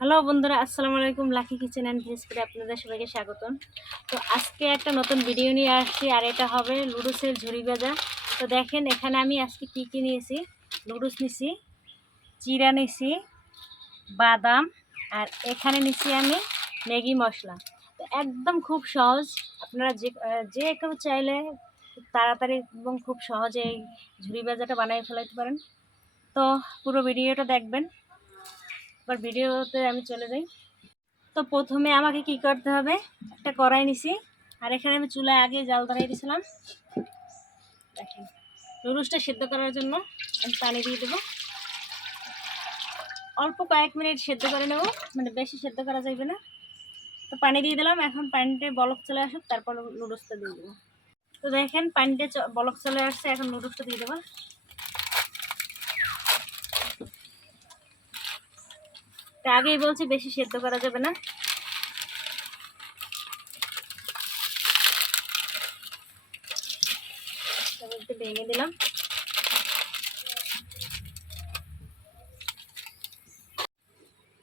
Hello বন্ধুরা, আসসালামু আলাইকুম। লাকি কিচেন অ্যান্ড ভেজ ফুডে আপনাদের সবাইকে স্বাগতম। তো আজকে একটা নতুন ভিডিও নিয়ে আসছি, আর এটা হবে লুডুসের ঝুরি ভাজা। তো দেখেন এখানে আমি আজকে কি নিয়েছি। লুডুস নিছি, চিরা নিছি, বাদাম, আর এখানে নিছি আমি ম্যাগি মশলা। তো একদম খুব সহজ, আপনারা যে কেউ চাইলে খুব তাড়াতাড়ি এবং খুব সহজে এই ঝুরি ভাজাটা বানিয়ে ফেলাইতে পারেন। তো পুরো ভিডিওটা দেখবেন। এবার ভিডিওতে আমি চলে যাই। তো প্রথমে আমাকে কি করতে হবে, একটা কড়াই নিছি, আর এখানে আমি চুলায় আগে জাল ধরাই দিয়েছিলাম। দেখেন নুডলসটা সেদ্ধ করার জন্য আমি পানি দিয়ে দেবো। অল্প কয়েক মিনিট সেদ্ধ করে নেব, মানে বেশি সেদ্ধ করা যাবে না। তো পানি দিয়ে দিলাম, এখন পানিতে বলক চলে আসুক, তারপর নুডলসটা দিয়ে দেবো। তো দেখেন পানিতে বলক চলে আসছে, এখন নুডলসটা দিয়ে দেবো। তো আগেই বলছি বেশি সেদ্ধ করা যাবে না। একটু ভেঙে দিলাম।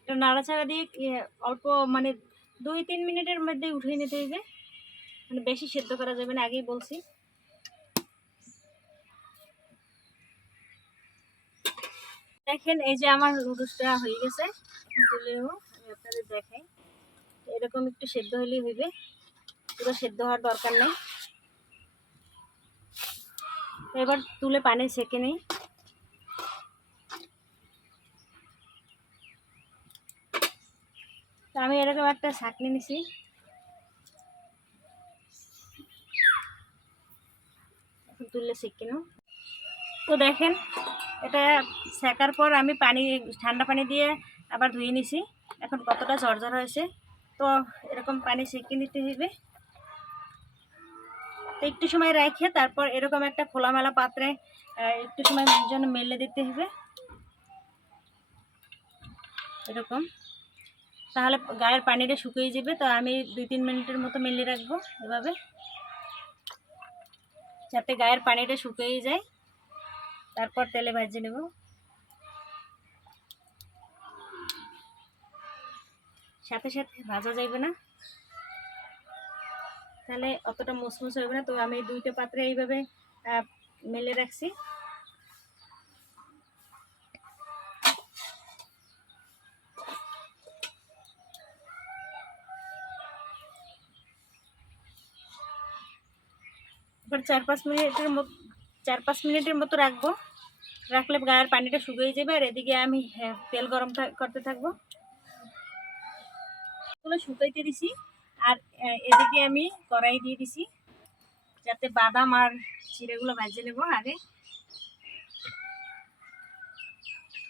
এটা নাড়াচাড়া দিয়ে অল্প মানে 2-3 মিনিটের মধ্যে উঠিয়ে নিতে হবে, মানে বেশি সেদ্ধ করা যাবে না, আগেই বলছি। দেখেন এই যে আমার নুডলসটা হয়ে গেছে, এখন তুলে নেব। আমি আপনাদের দেখাই, এরকম একটু সেদ্ধ হলেই হইবে, পুরো সেদ্ধ হওয়ার দরকার নেই। এবার তুলে পানি সেঁকে নিই। তো আমি এরকম একটা ছাঁকনি নিছি, এখন তুলে সেঁকে নেব। তো দেখেন এটা সেঁকার পর আমি ঠান্ডা পানি দিয়ে আবার ধুয়ে নিছি, এখন কতটা ঝরঝর হয়েছে। তো এরকম পানি সেঁকে নিতে হবে। তো একটু সময় রেখে তারপর এরকম একটা খোলামেলা পাত্রে একটু সময় জন্য মেলে দিতে হবে, এরকম। তাহলে গায়ের পানিটা শুকিয়ে যাবে। তো আমি 2-3 মিনিটের মতো মেলে রাখবো এভাবে, যাতে গায়ের পানিটা শুকিয়ে যায়। তারপর তেলে ভেজে নেব। সাথে সাথে ভাজা যাবে না, তাহলে অতটা মুসমুস হবে না। তো আমি 2টা পাত্রে এইভাবে মেলে রাখছি। এবার 4-5 মিনিটের মতো রাখবো। রাখলে গায়ের পানিটা শুকিয়ে যাবে, আর এদিকে আমি তেল গরম করতে থাকবো। এগুলো শুকাইতে দিছি, আর এদিকে আমি কড়াই দিয়ে দিছি, যাতে বাদাম আর চিড়েগুলো ভেজে নেব আগে।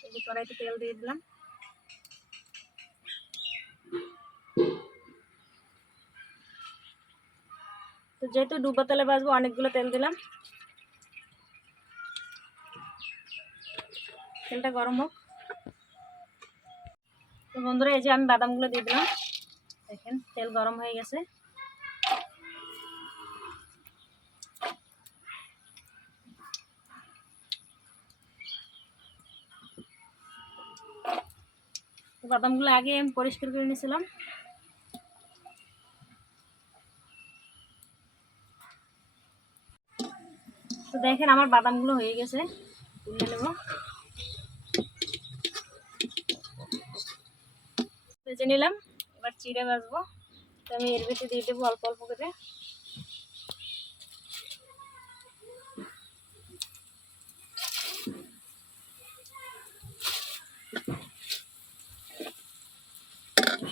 এই যে কড়াইতে তেল দিয়ে দিলাম। তো যেহেতু ডুবো তেলে ভাজবো, অনেকগুলো তেল দিলাম। তেলটা গরম হোক। তো বন্ধুরা এই যে আমি বাদামগুলো দিয়ে দিলাম। দেখেন তেল গরম হয়ে গেছে। তো বাদামগুলো আগে আমি পরিষ্কার করে নিয়েছিলাম। তো দেখেন আমার বাদামগুলো হয়ে গেছে, তুলে নেব। ভেজে নিলাম, এবার চিড়ে ভাজবো। তো আমি এর ভিতরে দিয়ে দেবো অল্প অল্প করে।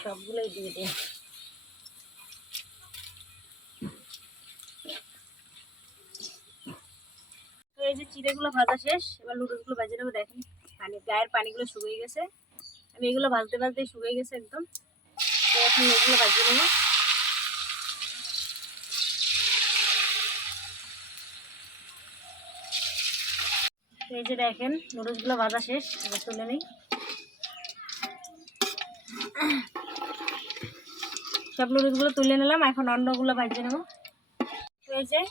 সবগুলোই দিয়ে দিই। তো এই যে চিড়েগুলো ভাজা শেষ, এবার লুডুসগুলো ভেজে নেবো। দেখেন গায়ের পানিগুলো শুকিয়ে গেছে, আমি এগুলো ভাজতে ভাজতে শুকিয়ে গেছে একদম। তো এখন এগুলো ভাজিয়ে নেবো। তো এই যে দেখেন নুডলসগুলো ভাজা শেষ, এবার তুলে নিই। সব নুডলসগুলো তুলে নিলাম, এখন অন্যগুলো ভাজিয়ে নেবো। তো এই যে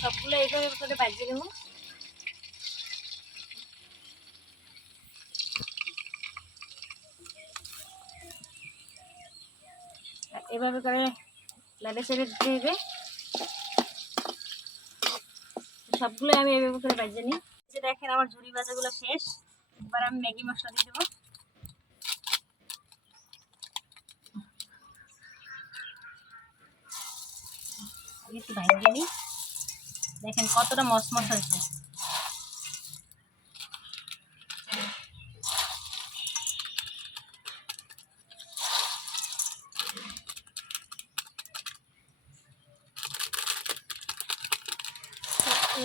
সবগুলো এইভাবে করে ভাজিয়ে নেবো। এভাবে করে লাড়ে ছেড়ে দিতে হবে। সবগুলো আমি এভাবে করে ভেজে নিই। যে দেখেন আমার ঝুরি ভাজাগুলো শেষ। এবার আমি ম্যাগি মশলা দিয়ে দেবো। একটু ভাঙিয়ে নিই। দেখেন কতটা মচমচ হয়েছে।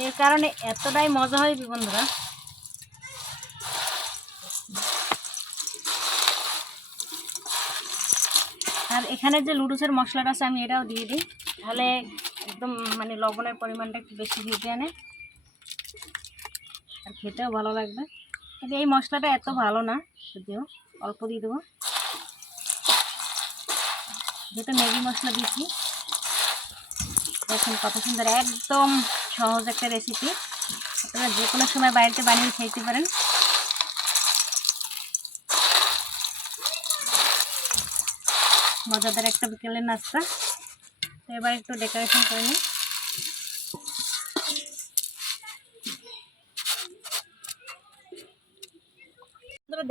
এর কারণে এতটাই মজা হয় বন্ধুরা। আর এখানে যে লুডুসের মশলাটা আছে আমি এটাও দিয়ে দিই, তাহলে একদম মানে লবণের পরিমাণটা একটু বেশি দিতে আনে আর খেতেও ভালো লাগবে। কিন্তু এই মশলাটা এত ভালো না, যদিও অল্প দিয়ে দেবো, যেহেতু ম্যাগি মশলা দিচ্ছি। দেখুন কত সুন্দর, একদম সহজ একটা রেসিপি। আপনারা যে কোনো সময় বাড়িতে বানিয়ে খেতে পারেন। মজাদার একটা বিকেলের নাস্তা। তো এবার একটু ডেকোরেশন করে নিই।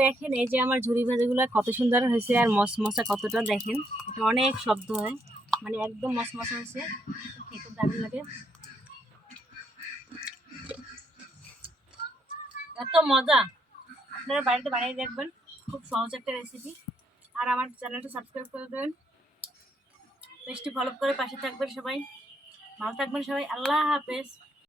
দেখেন এই যে আমার ঝুরি ভাজাগুলো কত সুন্দর হয়েছে, আর মশমশা কতটা দেখেন, এটা অনেক শব্দ হয়, মানে একদম মশমশা হয়েছে, খেতে দারুণ লাগে। এত মজা, আপনারা বাড়িতে বানিয়ে দেখবেন, খুব সহজ একটা রেসিপি। আর আমার চ্যানেলটা সাবস্ক্রাইব করে দেবেন, পেজটি ফলো করে পাশে থাকবেন সবাই। ভালো থাকবেন সবাই, আল্লাহ হাফেজ।